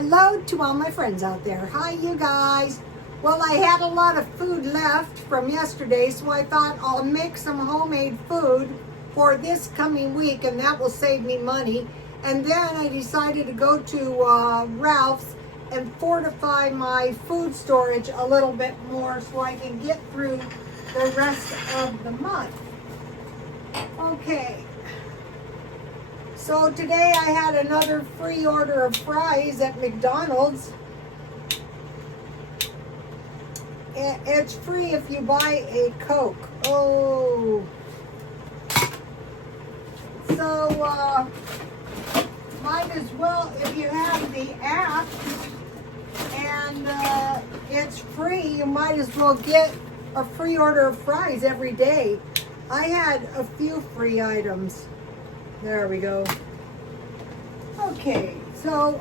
Hello to all my friends out there. Hi, you guys. Well, I had a lot of food left from yesterday, so I thought I'll make some homemade food for this coming week, and that will save me money. And then I decided to go to Ralph's and fortify my food storage a little bit more so I can get through the rest of the month. Okay. So today I had another free order of fries at McDonald's. It's free if you buy a Coke. Oh. So, might as well, if you have the app and it's free, you might as well get a free order of fries every day. I had a few free items. There we go. Okay, so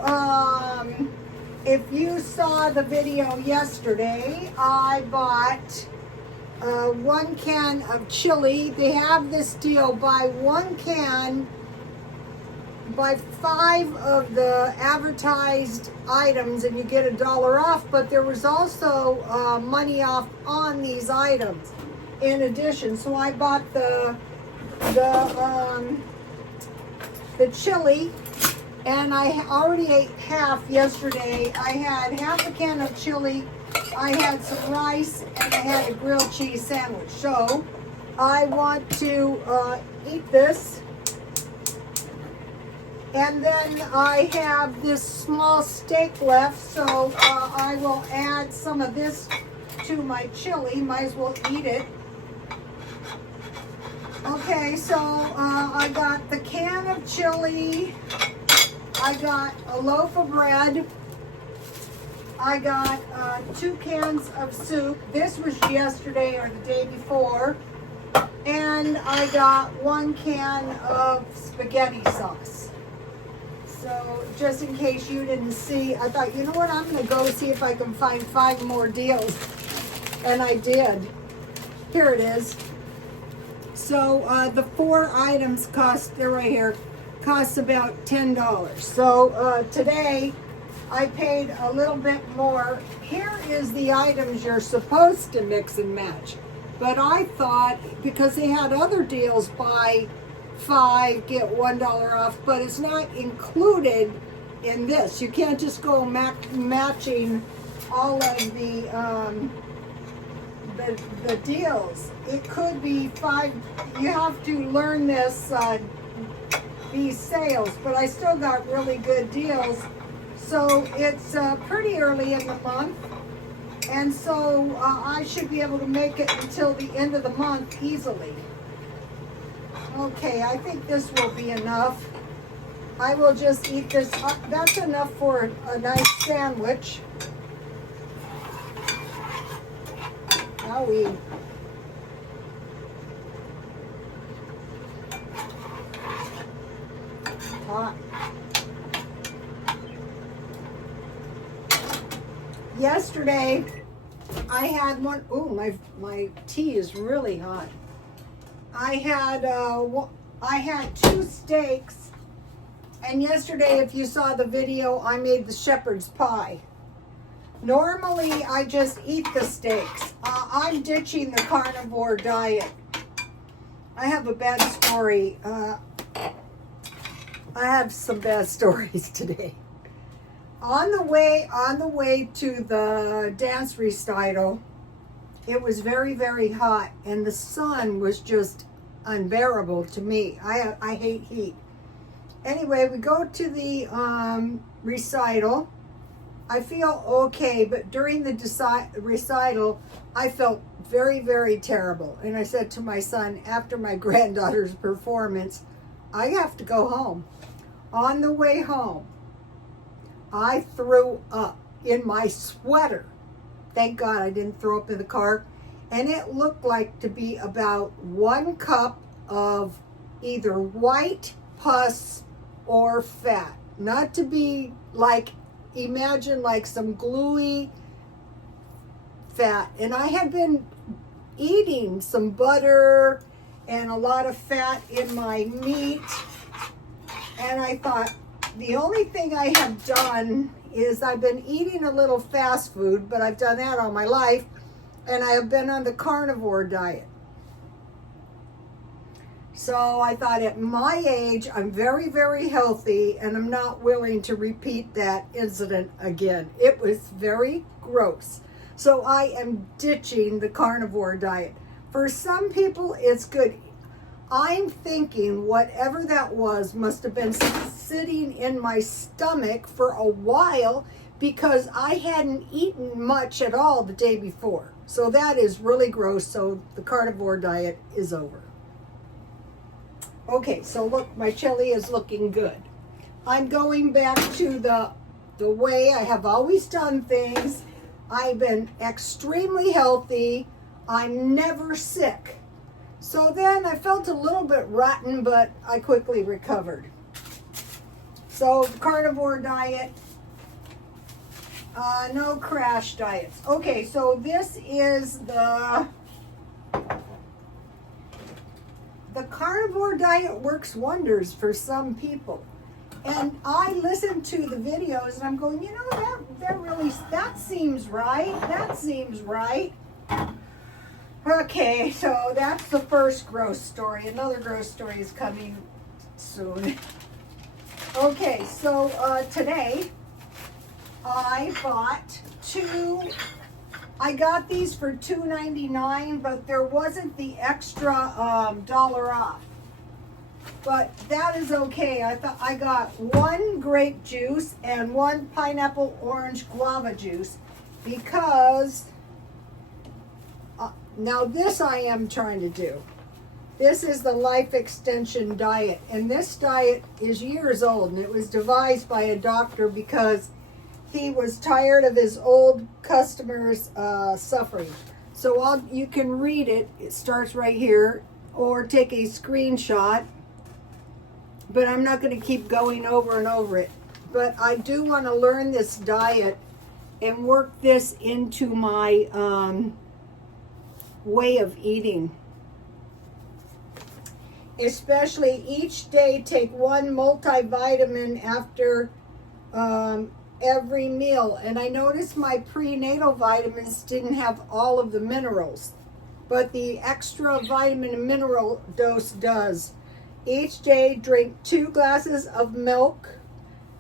if you saw the video yesterday, I bought 1 can of chili. They have this deal, buy 1 can, buy 5 of the advertised items and you get $1 off, but there was also money off on these items in addition. So I bought the chili, and I already ate half yesterday. I had half a can of chili, I had some rice, and I had a grilled cheese sandwich. So I want to eat this. And then I have this small steak left, so I will add some of this to my chili. Might as well eat it. Okay, so I got the can of chili, I got a loaf of bread, I got 2 cans of soup. This was yesterday or the day before. And I got 1 can of spaghetti sauce. So just in case you didn't see, I thought, you know what, I'm going to go see if I can find 5 more deals. And I did. Here it is. So the 4 items cost, they're right here, cost about $10. So today I paid a little bit more. Here is the items you're supposed to mix and match. But I thought, because they had other deals, buy 5, get $1 off, but it's not included in this. You can't just go matching all of the deals. It could be 5. You have to learn this these sales, but I still got really good deals. So it's pretty early in the month, and so I should be able to make it until the end of the month easily. Okay, I think this will be enough. I will just eat this. That's enough for a nice sandwich. Owie. Hot. Yesterday, I had one. Ooh, my tea is really hot. I had 2 steaks, and yesterday, if you saw the video, I made the shepherd's pie. Normally, I just eat the steaks. I'm ditching the carnivore diet. I have a bad story. I have some bad stories today. On the way to the dance recital, it was very, very hot, and the sun was just unbearable to me. I hate heat. Anyway, we go to the recital. I feel okay, but during the recital, I felt very, very terrible. And I said to my son, after my granddaughter's performance, I have to go home. On the way home, I threw up in my sweater. Thank God I didn't throw up in the car. And it looked like to be about 1 cup of either white pus or fat. Not to be like, imagine like some gluey fat. And I had been eating some butter and a lot of fat in my meat. And I thought, the only thing I have done is I've been eating a little fast food, but I've done that all my life, and I have been on the carnivore diet. So I thought at my age, I'm very, very healthy, and I'm not willing to repeat that incident again. It was very gross. So I am ditching the carnivore diet. For some people, it's good. I'm thinking whatever that was must have been sitting in my stomach for a while because I hadn't eaten much at all the day before. So that is really gross. So the carnivore diet is over. Okay, so look, my chili is looking good. I'm going back to the way I have always done things. I've been extremely healthy. I'm never sick. So then I felt a little bit rotten, but I quickly recovered. So carnivore diet, no crash diets. Okay, so this is the carnivore diet works wonders for some people. And I listen to the videos and I'm going, you know, that seems right. That seems right. Okay, so that's the first gross story. Another gross story is coming soon. Okay, so today I bought I got these for $2.99, but there wasn't the extra dollar off. But that is okay. I got one grape juice and one pineapple orange guava juice because now this I am trying to do. This is the Life Extension Diet, and this diet is years old, and it was devised by a doctor because he was tired of his old customers suffering. So you can read it. It starts right here, or take a screenshot. But I'm not going to keep going over and over it. But I do want to learn this diet and work this into my way of eating. Especially each day, take one multivitamin after every meal. And I noticed my prenatal vitamins didn't have all of the minerals, but the extra vitamin and mineral dose does. Each day, drink 2 glasses of milk,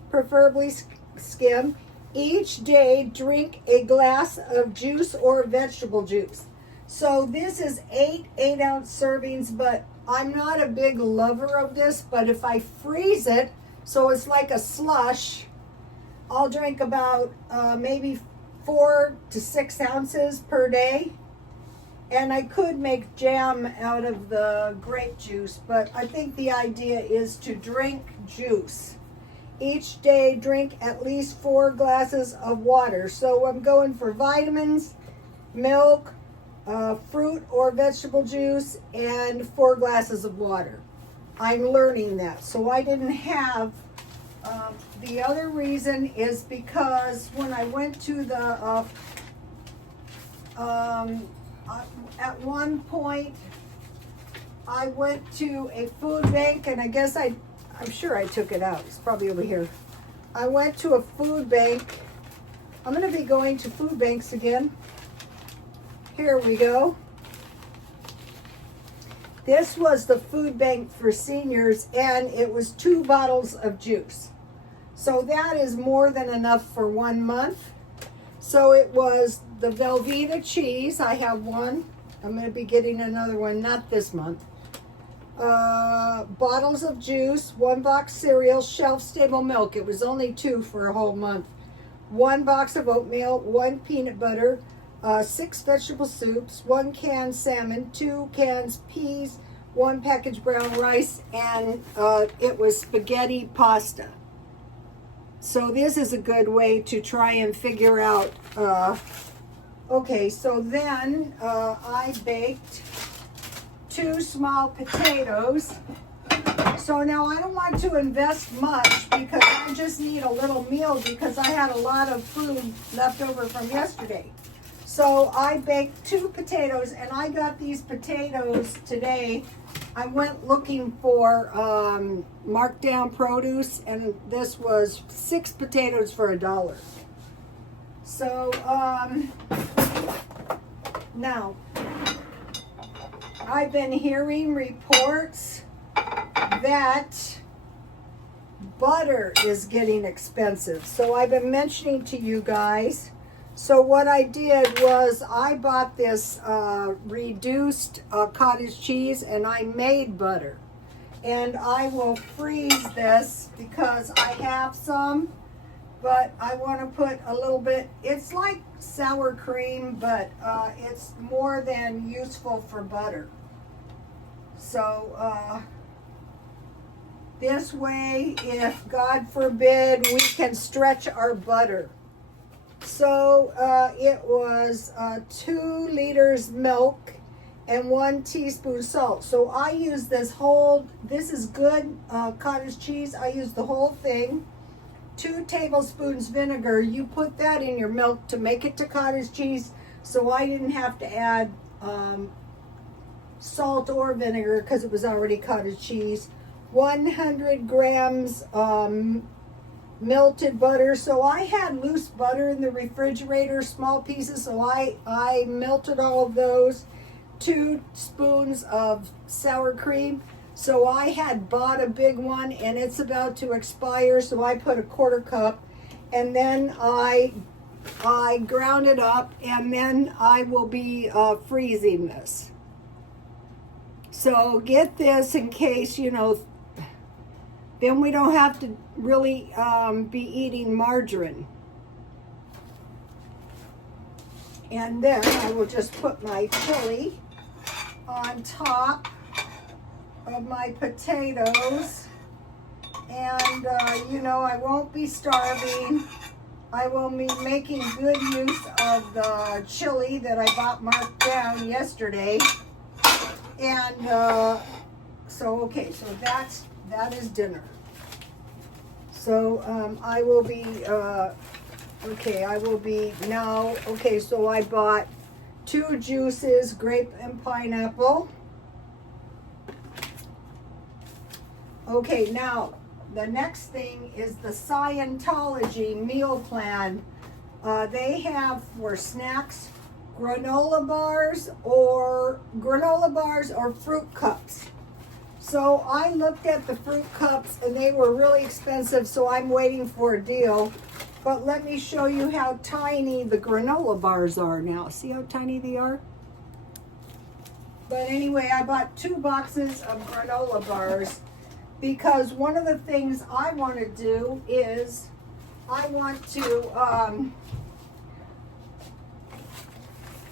preferably skim. Each day, drink a glass of juice or vegetable juice. So this is 8 8-ounce servings, but I'm not a big lover of this, but if I freeze it, so it's like a slush, I'll drink about maybe 4 to 6 ounces per day. And I could make jam out of the grape juice, but I think the idea is to drink juice. Each day, drink at least 4 glasses of water. So I'm going for vitamins, milk, fruit or vegetable juice, and 4 glasses of water. I'm learning that. So I didn't have, the other reason is because when I went to the, at one point, I went to a food bank, and I guess I'm sure I took it out. It's probably over here. I went to a food bank. I'm going to be going to food banks again. Here we go. This was the food bank for seniors, and it was 2 bottles of juice. So that is more than enough for 1 month. So it was the Velveeta cheese. I have one. I'm going to be getting another one, not this month. Bottles of juice, 1 box cereal, shelf-stable milk. It was only 2 for a whole month. 1 box of oatmeal, 1 peanut butter, 6 vegetable soups, 1 can salmon, 2 cans peas, 1 package brown rice, and it was spaghetti pasta. So this is a good way to try and figure out. Okay, so then I baked 2 small potatoes. So now I don't want to invest much because I just need a little meal because I had a lot of food left over from yesterday. So I baked 2 potatoes, and I got these potatoes today. I went looking for marked down produce, and this was 6 potatoes for $1. So now I've been hearing reports that butter is getting expensive. So I've been mentioning to you guys. So what I did was I bought this reduced cottage cheese, and I made butter. And I will freeze this because I have some, but I want to put a little bit. It's like sour cream, but it's more than useful for butter. So this way, if God forbid, we can stretch our butter. So it was 2 liters milk and 1 teaspoon salt. So I use this is good cottage cheese. I use the whole thing. 2 tablespoons vinegar. You put that in your milk to make it to cottage cheese. So I didn't have to add salt or vinegar because it was already cottage cheese. 100 grams melted butter. So I had loose butter in the refrigerator, small pieces, so I melted all of those. 2 spoons of sour cream. So I had bought a big one, and it's about to expire, so I put a 1/4 cup, and then I ground it up, and then I will be freezing this. So get this in case, then we don't have to really be eating margarine. And then I will just put my chili on top of my potatoes. And, I won't be starving. I will be making good use of the chili that I bought marked down yesterday. And so that is dinner. So I will be so I bought 2 juices, grape and pineapple. Okay, now the next thing is the Scientology meal plan. They have for snacks granola bars or fruit cups. So I looked at the fruit cups, and they were really expensive, so I'm waiting for a deal. But let me show you how tiny the granola bars are now. See how tiny they are? But anyway, I bought 2 boxes of granola bars because one of the things I want to do is I want to,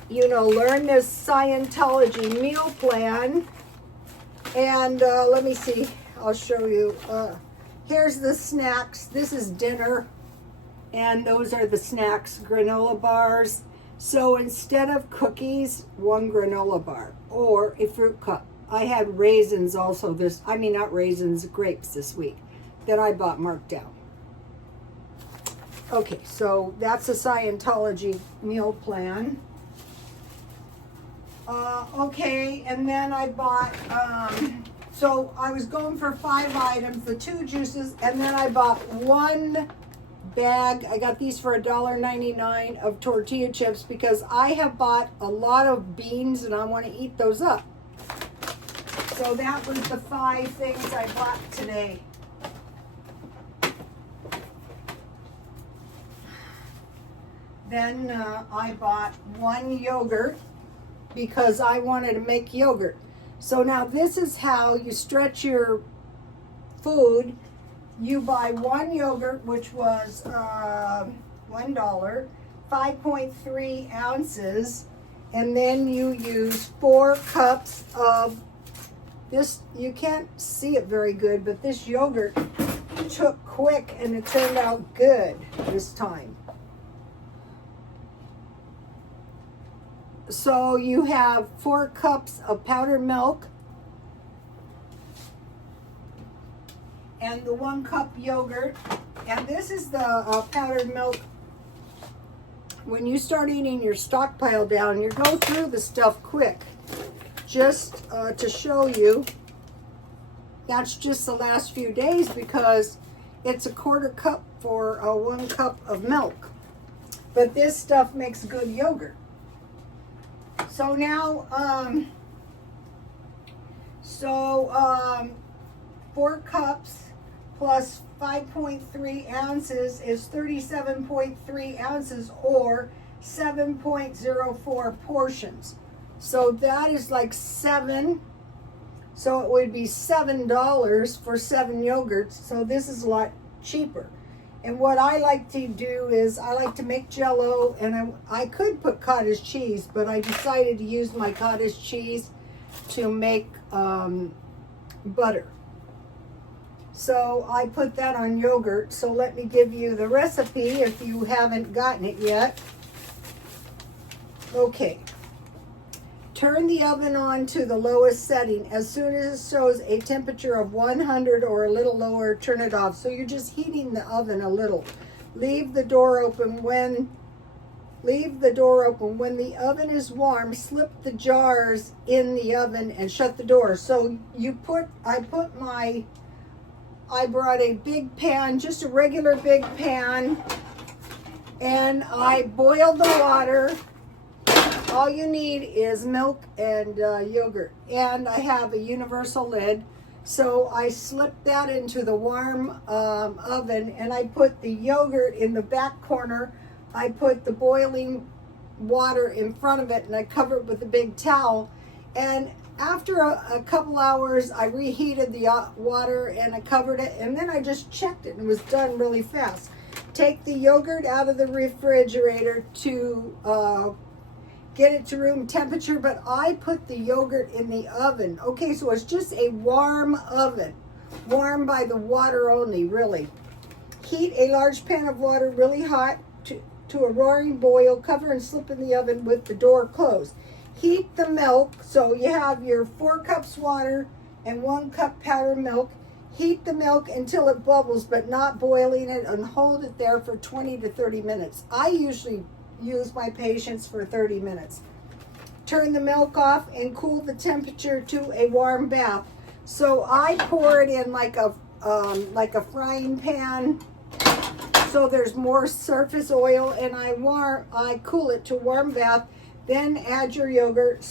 learn this Scientology meal plan. And let me see, I'll show you. Here's the snacks. This is dinner. And those are the snacks, granola bars. So instead of cookies, 1 granola bar or a fruit cup. I had raisins also not raisins, grapes this week that I bought marked down. Okay, so that's a Scientology meal plan. Okay, and then I bought, so I was going for 5 items, the 2 juices, and then I bought 1 bag. I got these for $1.99 of tortilla chips because I have bought a lot of beans and I want to eat those up. So that was the 5 things I bought today. Then I bought 1 yogurt because I wanted to make yogurt. So now this is how you stretch your food. You buy 1 yogurt, which was $1, 5.3 ounces, and then you use 4 cups of this. You can't see it very good, but this yogurt took quick and it turned out good this time. So you have 4 cups of powdered milk and the 1 cup yogurt. And this is the powdered milk. When you start eating your stockpile down, you go through the stuff quick. Just to show you, That's just the last few days because it's a quarter cup for 1 cup of milk. But this stuff makes good yogurt. So now, 4 cups plus 5.3 ounces is 37.3 ounces or 7.04 portions. So that is like 7. So it would be $7 for 7 yogurts. So this is a lot cheaper. And what I like to do is I like to make Jell-O, and I could put cottage cheese, but I decided to use my cottage cheese to make butter. So I put that on yogurt. So let me give you the recipe if you haven't gotten it yet. Okay. Turn the oven on to the lowest setting. As soon as it shows a temperature of 100 or a little lower, turn it off. So you're just heating the oven a little. Leave the door open when the oven is warm. Slip the jars in the oven and shut the door. So I brought a big pan, just a regular big pan, and I boiled the water. All you need is milk and yogurt, and I have a universal lid. So I slipped that into the warm oven, and I put the yogurt in the back corner. I put the boiling water in front of it, and I covered it with a big towel. And after a couple hours, I reheated the water and I covered it, and then I just checked it and it was done really fast. Take the yogurt out of the refrigerator to get it to room temperature, but I put the yogurt in the oven. Okay, so it's just a warm oven, warm by the water only, really. Heat a large pan of water really hot to a roaring boil. Cover and slip in the oven with the door closed. Heat the milk, so you have your 4 cups water and 1 cup powdered milk. Heat the milk until it bubbles, but not boiling it, and hold it there for 20 to 30 minutes. I usually use my patients for 30 minutes. Turn the milk off and cool the temperature to a warm bath. So I pour it in like a frying pan, so there's more surface oil, and I cool it to warm bath. Then add your yogurt,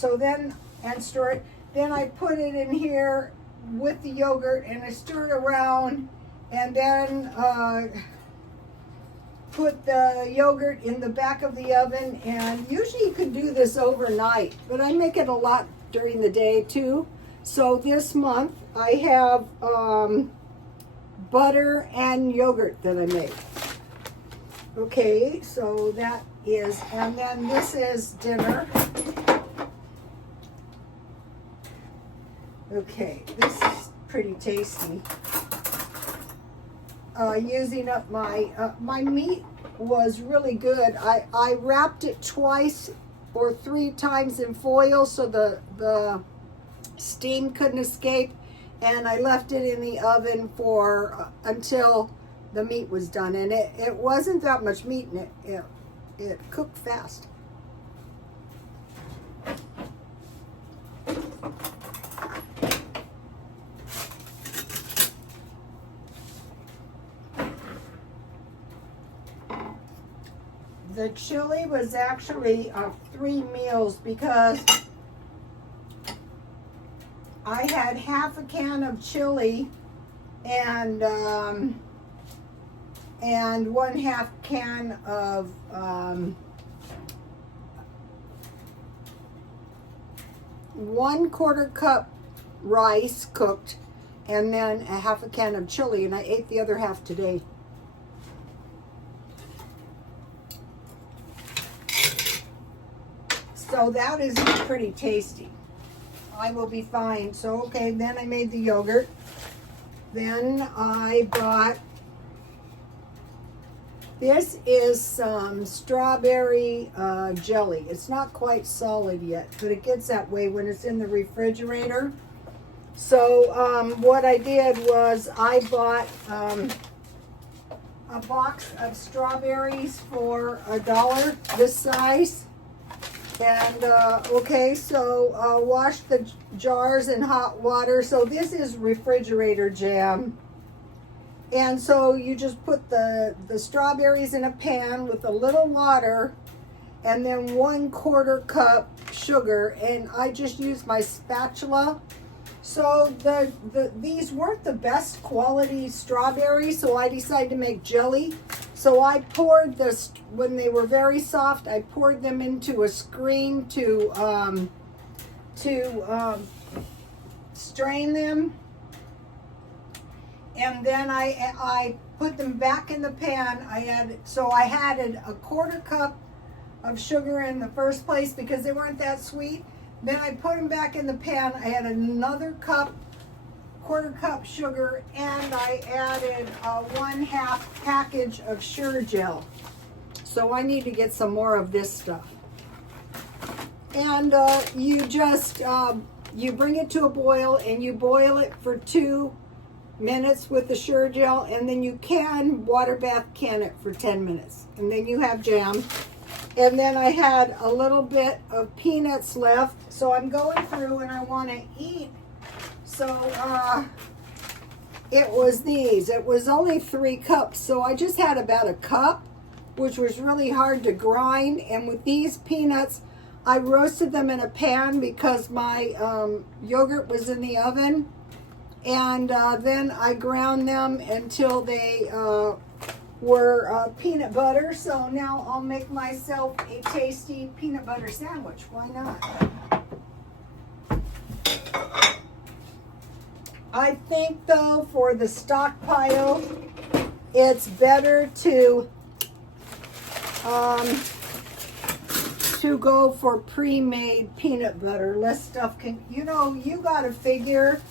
and stir it. Then I put it in here with the yogurt and I stir it around, and then put the yogurt in the back of the oven. And usually you can do this overnight, but I make it a lot during the day too. So this month I have butter and yogurt that I make. Okay, so that is, and then this is dinner. Okay, this is pretty tasty. Using up my meat was really good. I wrapped it twice or 3 times in foil so the steam couldn't escape, and I left it in the oven for until the meat was done, and it wasn't that much meat in it. It cooked fast. The chili was actually 3 meals because I had half a can of chili and 1/2 can of 1/4 cup rice cooked, and then a half a can of chili, and I ate the other half today. So that is pretty tasty. I will be fine. So okay, then I made the yogurt. Then I bought, this is some strawberry jelly. It's not quite solid yet, but it gets that way when it's in the refrigerator. So what I did was I bought a box of strawberries for $1, this size. And okay, so wash the jars in hot water. So this is refrigerator jam. And so you just put the strawberries in a pan with a little water and then 1/4 cup sugar. And I just use my spatula. So these weren't the best quality strawberries, so I decided to make jelly. So I poured this, when they were very soft, I poured them into a screen to strain them. And then I put them back in the pan. I added 1/4 cup of sugar in the first place because they weren't that sweet. Then I put them back in the pan. I added another 1/4 cup sugar, and I added 1/2 package of Sure Gel. So I need to get some more of this stuff. And you just, you bring it to a boil and you boil it for 2 minutes with the Sure Gel, and then you water bath can it for 10 minutes. And then you have jam. And then I had a little bit of peanuts left, so I'm going through and I want to eat. So it was these. It was only 3 cups, so I just had about a cup, which was really hard to grind. And with these peanuts, I roasted them in a pan because my yogurt was in the oven. And then I ground them until they were peanut butter. So now I'll make myself a tasty peanut butter sandwich. Why not? I think though, for the stockpile, it's better to go for pre-made peanut butter. Less stuff can, you gotta figure,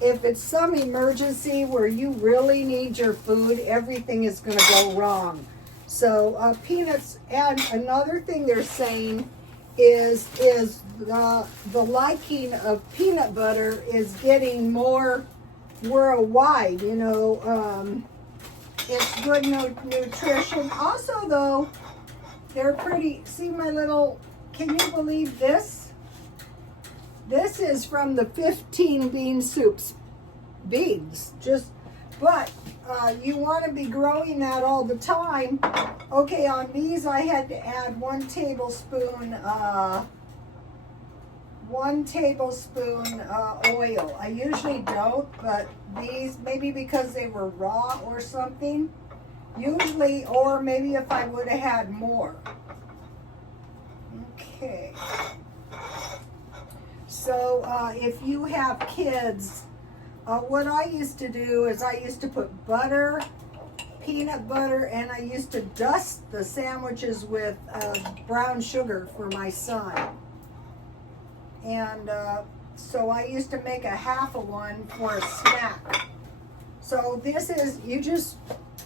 if it's some emergency where you really need your food, everything is going to go wrong. So peanuts, and another thing they're saying is the liking of peanut butter is getting more worldwide. It's good nutrition. Also, though, they're pretty. See my little. Can you believe this? This is from the 15 bean soups. Beans. But you want to be growing that all the time. Okay, on these I had to add 1 tablespoon oil. I usually don't, but these, maybe because they were raw or something. Usually, or maybe if I would have had more. Okay. So if you have kids, what I used to do is I used to put butter, peanut butter, and I used to dust the sandwiches with brown sugar for my son. And so I used to make a 1/2 one for a snack. So this is, you just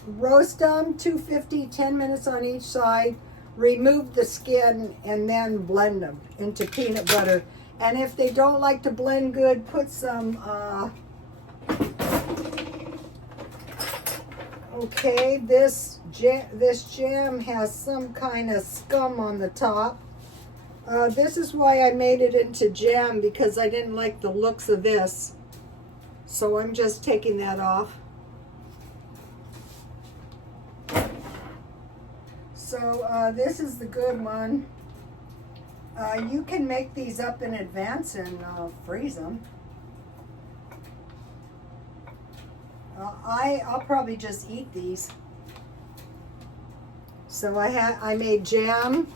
roast them, 250, 10 minutes on each side, remove the skin, and then blend them into peanut butter. And if they don't like to blend good, put some, okay, this jam has some kind of scum on the top. This is why I made it into jam, because I didn't like the looks of this. So I'm just taking that off. So this is the good one. You can make these up in advance and freeze them. I'll probably just eat these. So I made jam.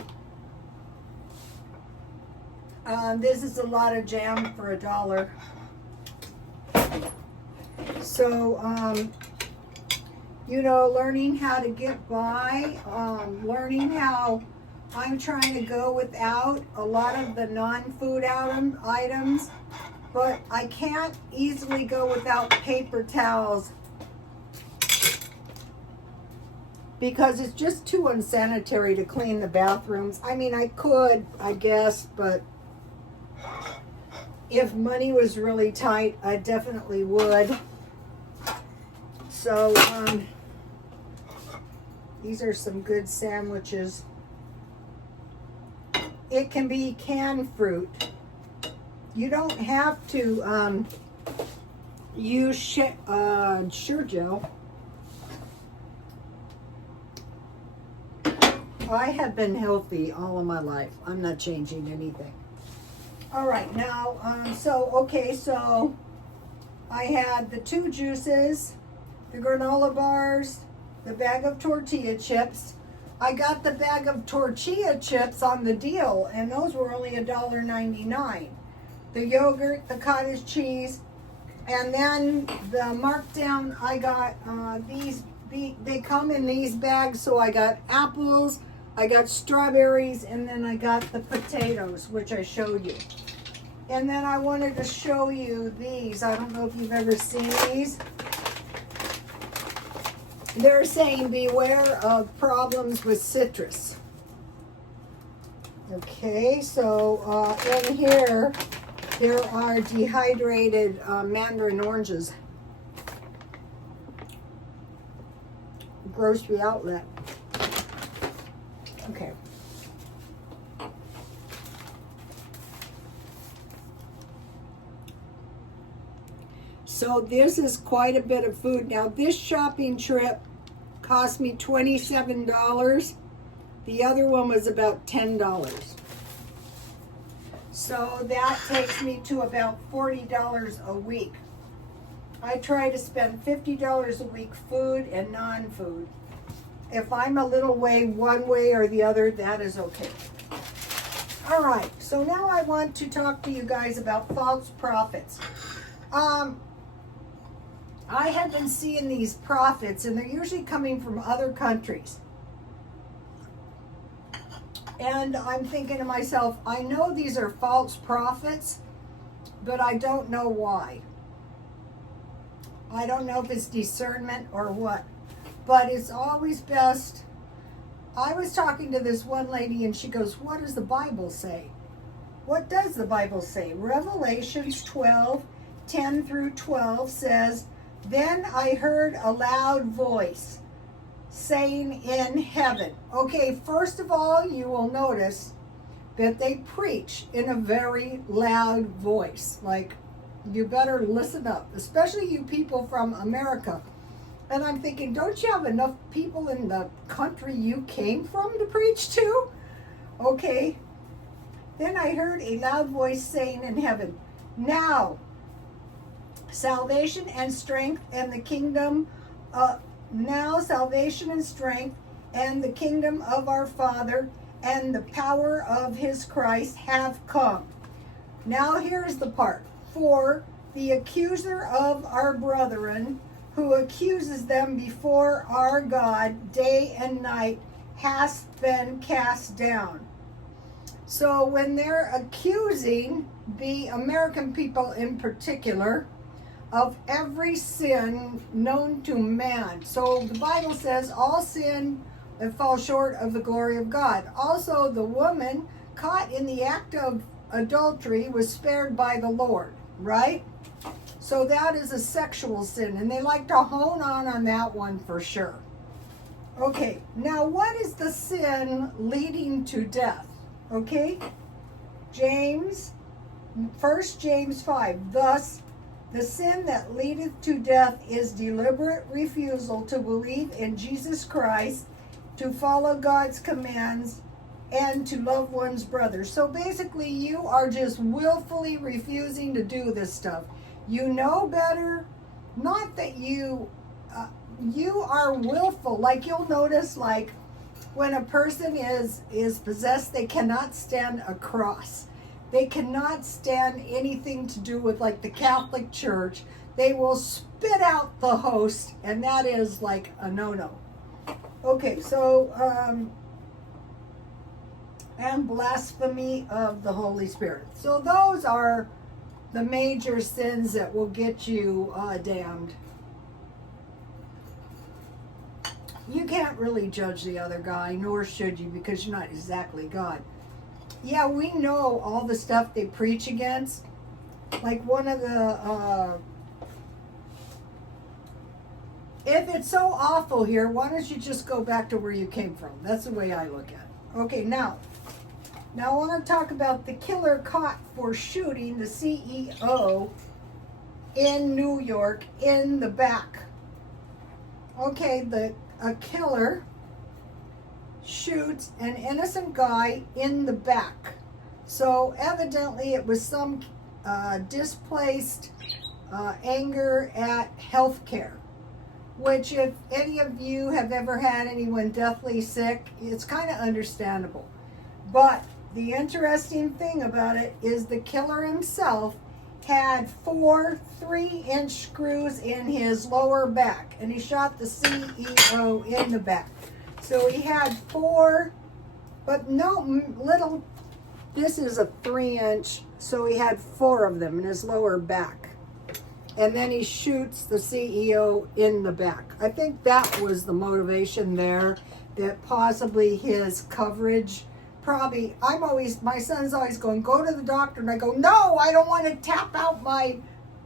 This is a lot of jam for $1. So learning how to get by, learning how I'm trying to go without a lot of the non-food items, but I can't easily go without paper towels because it's just too unsanitary to clean the bathrooms. I mean, I could, I guess, but if money was really tight, I definitely would. So, these are some good sandwiches. It can be canned fruit. You don't have to use Sure Gel. I have been healthy all of my life. I'm not changing anything. All right, now, so I had the 2 juices, the granola bars, the bag of tortilla chips. I got the bag of tortilla chips on the deal, and those were only $1.99. The yogurt, the cottage cheese, and then the markdown, I got they come in these bags, so I got apples, I got strawberries, and then I got the potatoes, which I showed you. And then I wanted to show you these. I don't know if you've ever seen these. They're saying beware of problems with citrus. Okay, so in here, there are dehydrated mandarin oranges. Grocery outlet. Okay. So this is quite a bit of food. Now this shopping trip cost me $27. The other one was about $10. So that takes me to about $40 a week. I try to spend $50 a week food and non-food. If I'm a little way one way or the other, that is okay. All right, so now I want to talk to you guys about false prophets. I have been seeing these prophets, and they're usually coming from other countries. And I'm thinking to myself, I know these are false prophets, but I don't know why. I don't know if it's discernment or what, but it's always best. I was talking to this one lady, and she goes, what does the Bible say? What does the Bible say? Revelations 12:10 through 12 says, then I heard a loud voice saying in heaven. Okay, first of all, you will notice that they preach in a very loud voice. Like, you better listen up, especially you people from America. And I'm thinking, don't you have enough people in the country you came from to preach to? Okay. Then I heard a loud voice saying in heaven, now, salvation and strength and the kingdom, now salvation and strength and the kingdom of our Father and the power of his Christ have come. Now here's the part. For the accuser of our brethren, who accuses them before our God day and night, has been cast down. So when they're accusing the American people in particular of every sin known to man. So the Bible says all sin and fall short of the glory of God. Also, the woman caught in the act of adultery was spared by the Lord, right? So that is a sexual sin, and they like to hone on that one for sure. Okay, now what is the sin leading to death? Okay, James 1 James 5, thus the sin that leadeth to death is deliberate refusal to believe in Jesus Christ, to follow God's commands, and to love one's brother. So basically, you are just willfully refusing to do this stuff. You know better, not that you are willful. Like you'll notice, like when a person is possessed, they cannot stand a cross. They cannot stand anything to do with like the Catholic Church. They will spit out the host, and that is like a no-no. Okay, so, and blasphemy of the Holy Spirit. So those are the major sins that will get you damned. You can't really judge the other guy, nor should you, because you're not exactly God. Yeah, we know all the stuff they preach against. Like one of the, if it's so awful here, why don't you just go back to where you came from? That's the way I look at it. Okay, now, Now I want to talk about the killer caught for shooting the CEO in New York in the back. Okay, a killer shoots an innocent guy in the back. So evidently it was some displaced anger at healthcare, which if any of you have ever had anyone deathly sick, it's kind of understandable. But the interesting thing about it is the killer himself had 4 3-inch screws in his lower back, and he shot the CEO in the back. So he had 4, but no little, this is a 3-inch, so he had 4 of them in his lower back. And then he shoots the CEO in the back. I think that was the motivation there, that possibly his coverage, probably, my son's always going, go to the doctor, and I go, no, I don't want to tap out my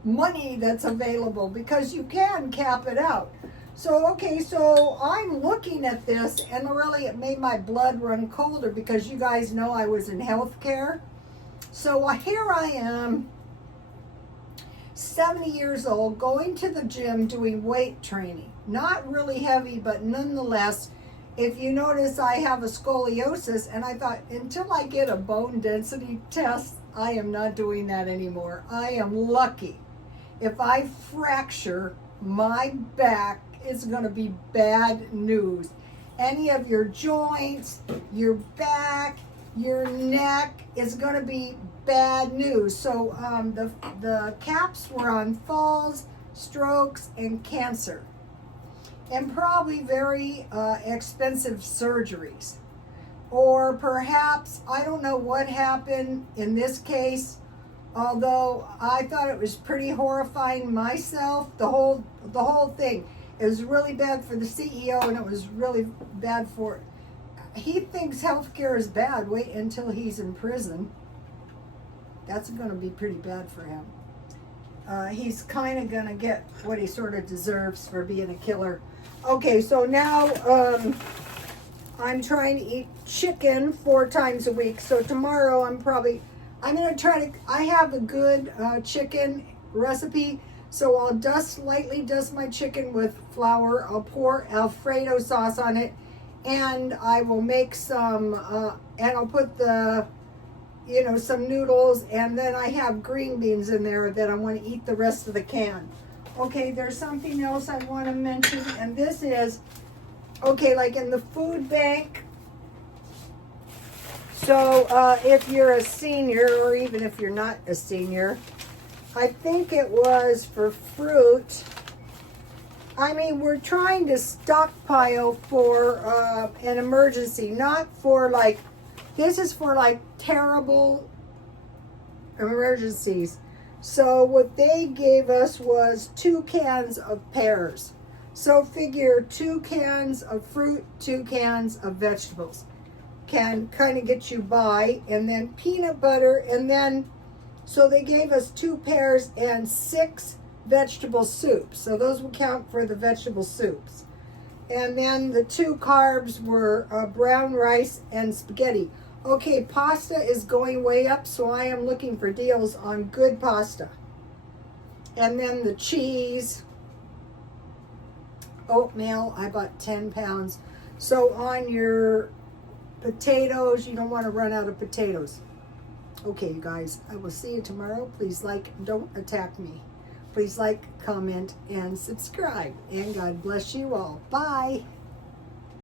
money that's available, because you can cap it out. So, okay, so I'm looking at this, and really it made my blood run colder, because you guys know I was in healthcare. So here I am, 70 years old, going to the gym, doing weight training. Not really heavy, but nonetheless, if you notice, I have a scoliosis, and I thought, until I get a bone density test, I am not doing that anymore. I am lucky. If I fracture my back, it's going to be bad news. Any of your joints, your back, your neck is going to be bad news. So the caps were on falls, strokes, and cancer, and probably very expensive surgeries. Or perhaps, I don't know what happened in this case, although I thought it was pretty horrifying myself, the whole thing. It was really bad for the CEO, and it was really bad for, he thinks healthcare is bad. Wait until he's in prison. That's going to be pretty bad for him. He's kind of going to get what he sort of deserves for being a killer. Okay, so now I'm trying to eat chicken 4 times a week. So tomorrow I'm going to try to, I have a good chicken recipe. So I'll lightly dust my chicken with flour. I'll pour Alfredo sauce on it, and I will make some, and I'll put some noodles, and then I have green beans in there that I want to eat the rest of the can. Okay, there's something else I want to mention, and this is, okay, like in the food bank. So if you're a senior, or even if you're not a senior, I think it was for fruit. I mean, we're trying to stockpile for an emergency, not for this is for terrible emergencies. So what they gave us was 2 cans of pears. So figure 2 cans of fruit, 2 cans of vegetables can kind of get you by, and then peanut butter, and then, so they gave us 2 pears and 6 vegetable soups. So those will count for the vegetable soups. And then the 2 carbs were brown rice and spaghetti. Okay, pasta is going way up, so I am looking for deals on good pasta. And then the cheese, oatmeal, I bought 10 pounds. So on your potatoes, you don't want to run out of potatoes. Okay, you guys, I will see you tomorrow. Please don't attack me. Please comment, and subscribe. And God bless you all. Bye.